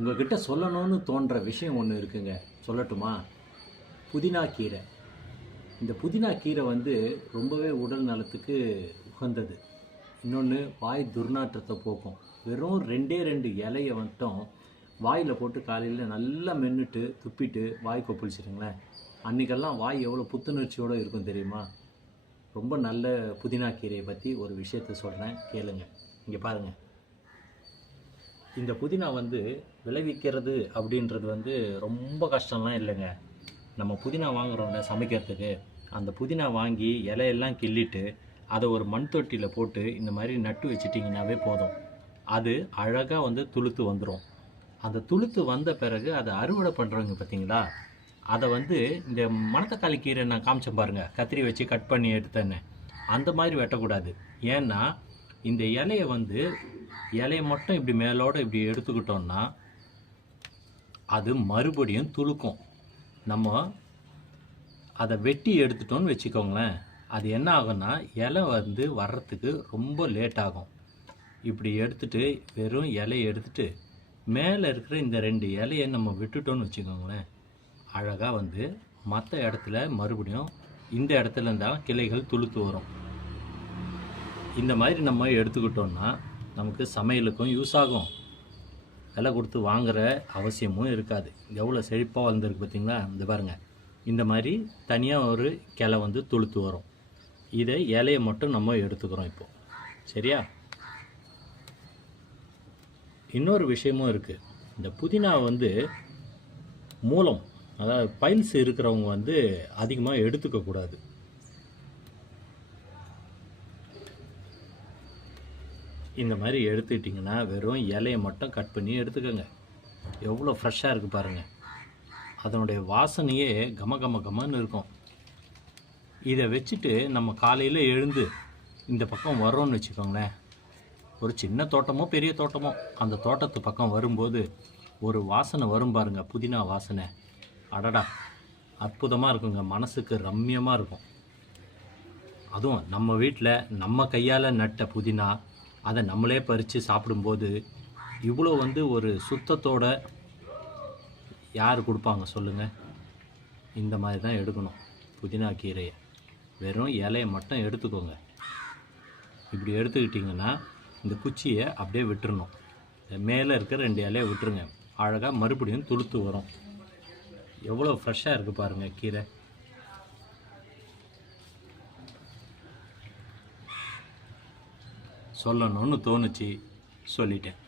உங்ககிட்ட சொல்லணும்னு தோன்ற விஷயம் ஒன்று இருக்குங்க. சொல்லட்டுமா? புதினா கீரை. இந்த புதினா கீரை வந்து ரொம்பவே உடல் நலத்துக்கு உகந்தது. இன்னொன்று வாய் துர்நாற்றத்தை போக்கும். வெறும் 2 இலையை மட்டும் வாயில் போட்டு காலையில் நல்லா மென்னுட்டு துப்பிட்டு வாய் கொப்பளிச்சிருங்களேன். அன்றைக்கெல்லாம் வாய் எவ்வளோ புத்துணர்ச்சியோடு இருக்கும் தெரியுமா? ரொம்ப நல்ல புதினா கீரையை பற்றி ஒரு விஷயத்த சொல்கிறேன், கேளுங்க. இங்கே பாருங்கள். இந்த புதினா வந்து விளைவிக்கிறது அப்படின்றது வந்து ரொம்ப கஷ்டம்லாம் இல்லைங்க. நம்ம புதினா வாங்குகிறோம்ல சமைக்கிறதுக்கு, அந்த புதினா வாங்கி இலையெல்லாம் கிள்ளிட்டு அதை ஒரு மண் தொட்டியில் போட்டு இந்த மாதிரி நட்டு வச்சிட்டிங்கனாவே போதும். அது அழகாக வந்து துளுத்து வந்துடும். அந்த துளுத்து வந்த பிறகு அதை அறுவடை பண்ணுறவங்க பார்த்தீங்களா, அதை வந்து இந்த மணத்தக்காளி கீரை நான் காமிச்சேன் பாருங்கள், கத்திரி வச்சு கட் பண்ணி எடுத்தேன்னு, அந்த மாதிரி வெட்டக்கூடாது. ஏன்னா இந்த இலையை வந்து இலையை மட்டும் இப்படி மேலோட இப்படி எடுத்துக்கிட்டோம்னா அது மறுபடியும் துளுக்கும். நம்ம அதை வெட்டி எடுத்துட்டோன்னு வச்சுக்கோங்களேன், அது என்ன ஆகும்னா இலை வந்து வர்றதுக்கு ரொம்ப லேட் ஆகும். இப்படி எடுத்துட்டு வெறும் இலையை எடுத்துட்டு மேலே இருக்கிற இந்த 2 இலையை நம்ம விட்டுட்டோன்னு வச்சுக்கோங்களேன், அழகாக வந்து மற்ற இடத்துல மறுபடியும் இந்த இடத்துல இருந்தால் கிளைகள் துளுத்து வரும். இந்த மாதிரி நம்ம எடுத்துக்கிட்டோம்னா நமக்கு சமையலுக்கும் யூஸ் ஆகும், விலை கொடுத்து வாங்குகிற அவசியமும் இருக்காது. எவ்வளோ செழிப்பாக வளர்ந்துருக்கு பார்த்தீங்களா? இந்த பாருங்கள், இந்த மாதிரி தனியாக ஒரு கிளை வந்து துளுத்து வரும். இதை இலையை மட்டும் நம்ம எடுத்துக்கிறோம் இப்போது. சரியா? இன்னொரு விஷயமும் இருக்குது. இந்த புதினா வந்து மூலம், அதாவது பைல்ஸ் இருக்கிறவங்க வந்து அதிகமாக எடுத்துக்கக்கூடாது. இந்த மாதிரி எடுத்துக்கிட்டிங்கன்னா வெறும் இலையை மட்டும் கட் பண்ணி எடுத்துக்கோங்க. எவ்வளோ ஃப்ரெஷ்ஷாக இருக்குது பாருங்கள். அதனுடைய வாசனையே கமன்னு இருக்கும். இதை வச்சுட்டு நம்ம காலையில் எழுந்து இந்த பக்கம் வரோன்னு வச்சுக்கோங்களேன், ஒரு சின்ன தோட்டமோ பெரிய தோட்டமோ அந்த தோட்டத்து பக்கம் வரும்போது ஒரு வாசனை வரும் பாருங்கள், புதினா வாசனை. அடடா, அற்புதமாக இருக்குங்க, மனசுக்கு ரம்மியமாக இருக்கும். அதுவும் நம்ம வீட்டில் நம்ம கையால் நட்ட புதினா, அதை நம்மளே பறித்து சாப்பிடும்போது இவ்வளோ வந்து ஒரு சுத்தத்தோட யார் கொடுப்பாங்க சொல்லுங்கள்? இந்த மாதிரி தான் எடுக்கணும் புதினா கீரையை. வெறும் இலையை மட்டும் எடுத்துக்கோங்க. இப்படி எடுத்துக்கிட்டிங்கன்னா இந்த குச்சியை அப்படியே விட்டுறணும். மேலே இருக்கிற 2 இலையை விட்டுருங்க. அழகாக மறுபடியும் துளுத்து வரும். எவ்வளோ ஃப்ரெஷ்ஷாக இருக்குது பாருங்கள் கீரை. சொல்லணும்னு தோணுச்சு, சொல்லிட்டேன்.